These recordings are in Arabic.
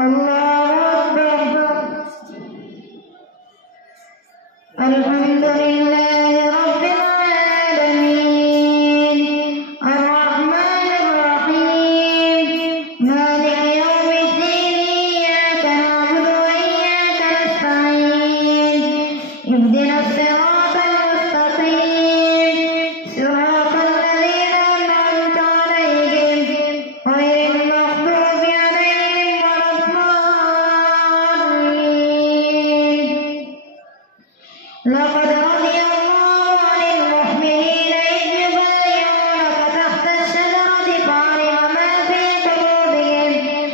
الله أكبر. الحمد لله رب العالمين الرحمن الرحيم مالك يوم الدين إياك نعبد وإياك نستعين اهدنا الصراط المستقيم صراط الذين أنعمت عليهم غير المغضوب عليهم ولا الضالين. لقد رضي الله عن المؤمنين إذ يبايعونك تحت الشجرة فعلم ما في قلوبهم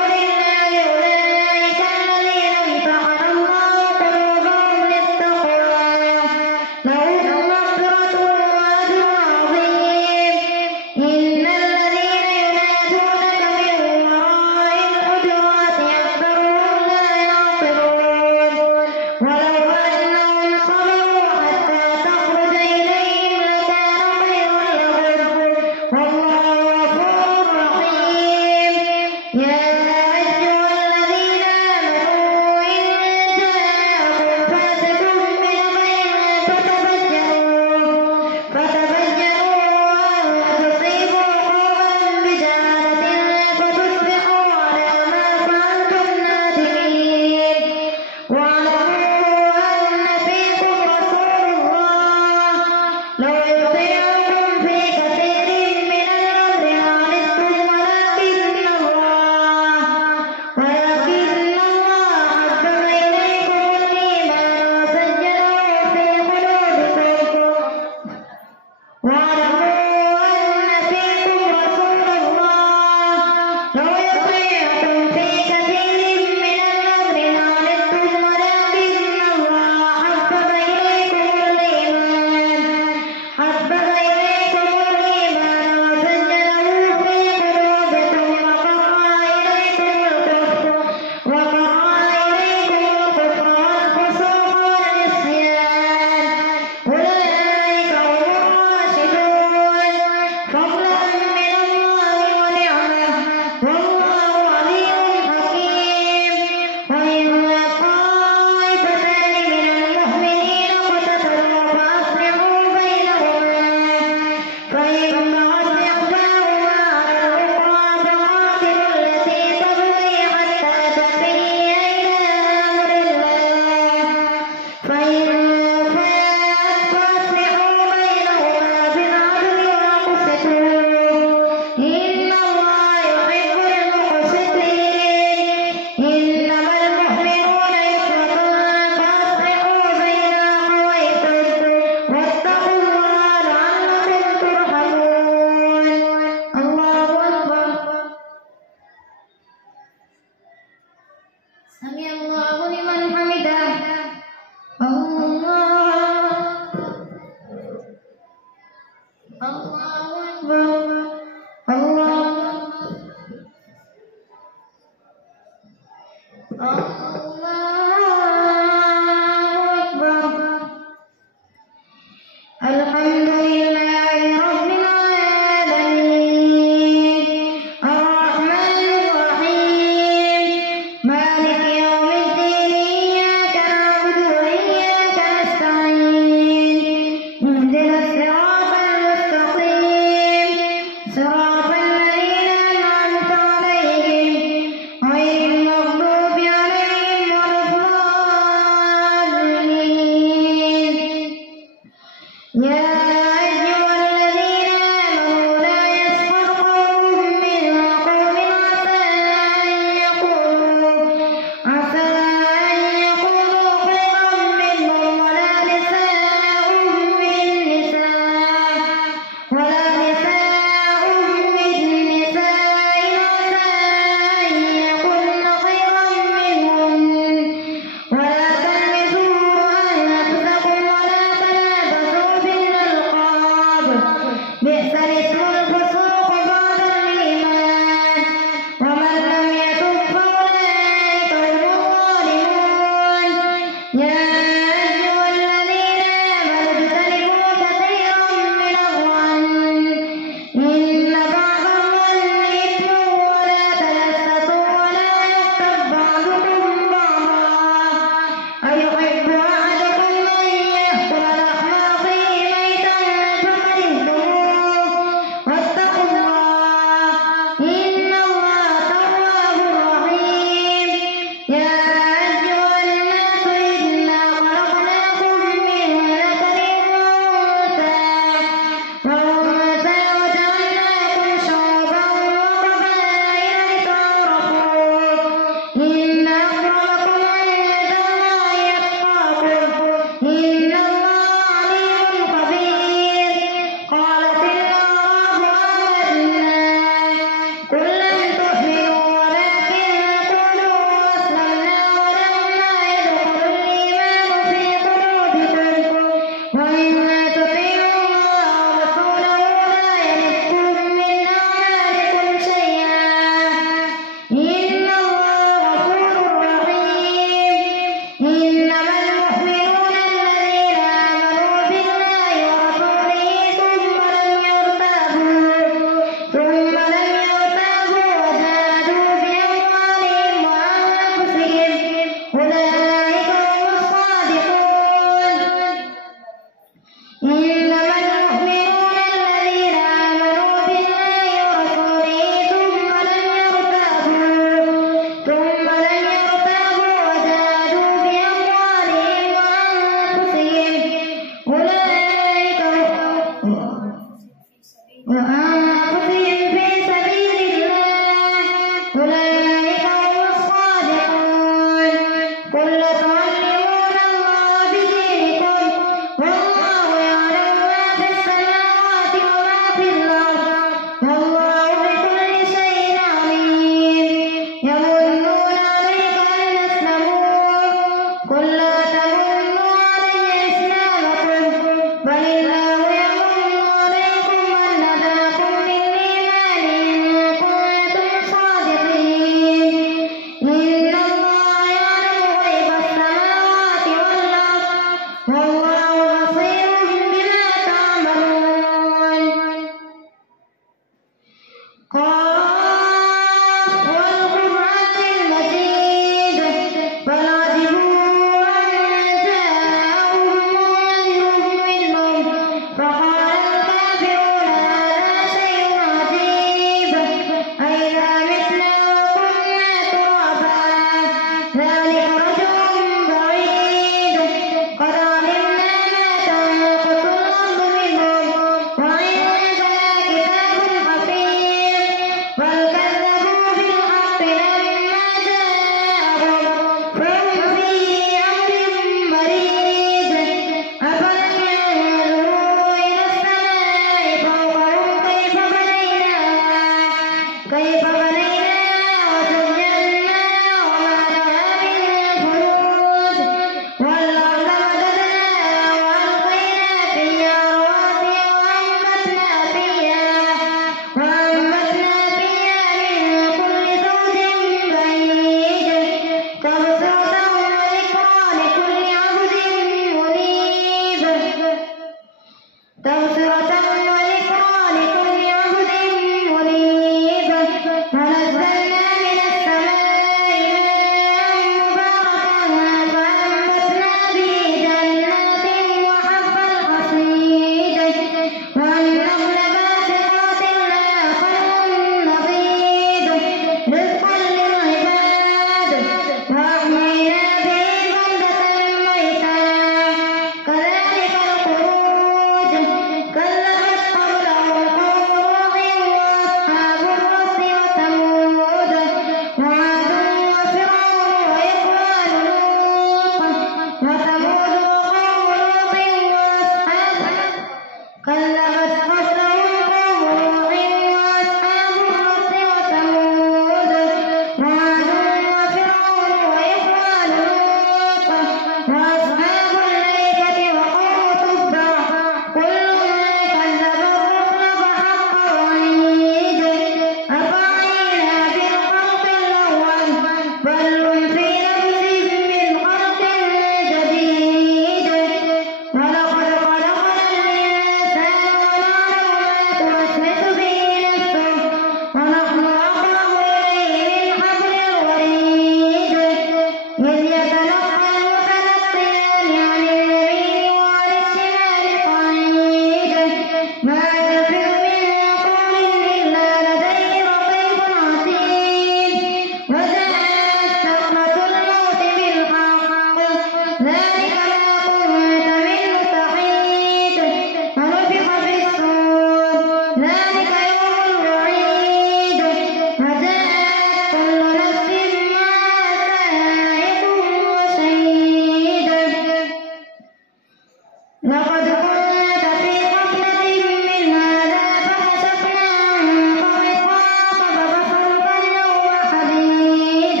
لقد كنت في غفلة من هذا فكشفنا عنك غطاءك فبصرك اليوم حديد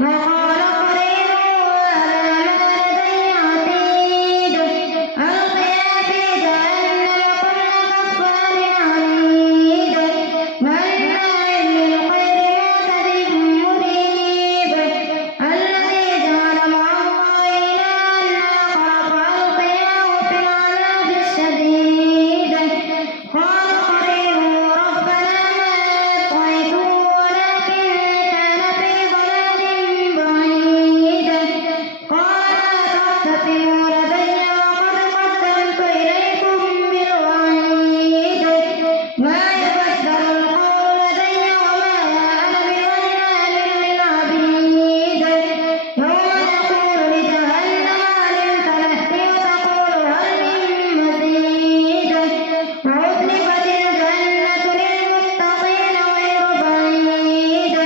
وقال قرينه هذا ما لدي عتيد ألقيا في جهنم كل كفار عنيد مناع للخير معتد مريب الذي جعل مع الله إلها آخر فألقياه في العذاب الشديد قال قرينه ربنا ما أطغيته ولكن كان في ضلال بعيد قال لا تختصموا لدي وقد قدمت إليكم بالوعيد ما يبدل القول لدي وما أنا بظلام للعبيد يوم نقول لجهنم هل امتلأت وتقول هل من مزيد وأزلفت الجنة للمتقين غير بعيد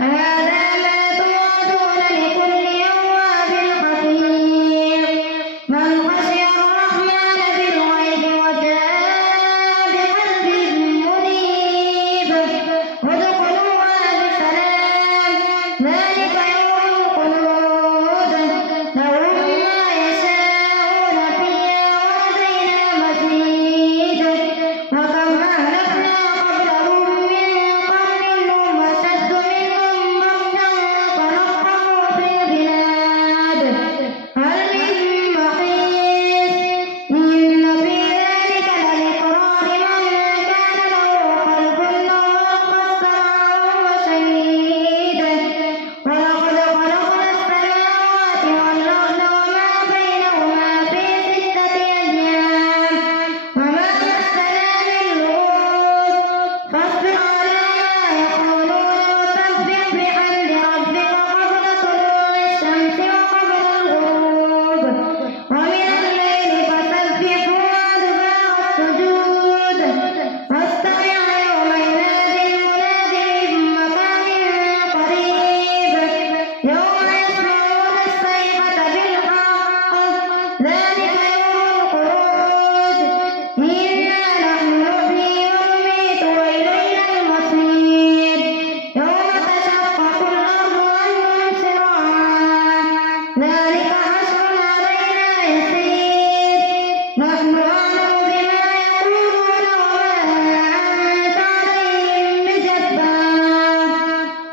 هذا ما توعدون لكل أواب حفيظ من خشي الرحمن بالغيب وجاء بقلب منيب ادخلوها بسلام ذلك يوم الخلود لهم ما يشاءون فيها ولدينا مزيد وكم أهلكنا قبلهم من قرن هم أشد منهم بطشا فنقبوا في البلاد هل من محيص إن في ذلك لذكرى لمن كان له قلب أو ألقى السمع وهو شهيد ولقد خلقنا السماوات والأرض وما بينهما في 6 أيام وما مسنا من لغوب فاصبر على ما يقولون وسبح بحمد ربك قبل طلوع الشمس وقبل الغروب ومن الليل فسبحه وأدبار السجود واستمع يوم ينادي المناد من مكان قريب يوم يسمعون الصيحة بالحق ذلك يوم الخروج إنا نحن نحيي ونميت وإلينا المصير يوم تشقق الأرض عنهم سراعا ذلك حشر علينا يسير نحن أعلم بما يقولون وما أنت عليهم بجبار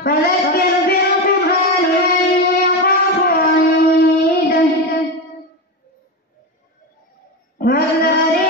فذكر بالقرآن من يخاف وعيد والذاريات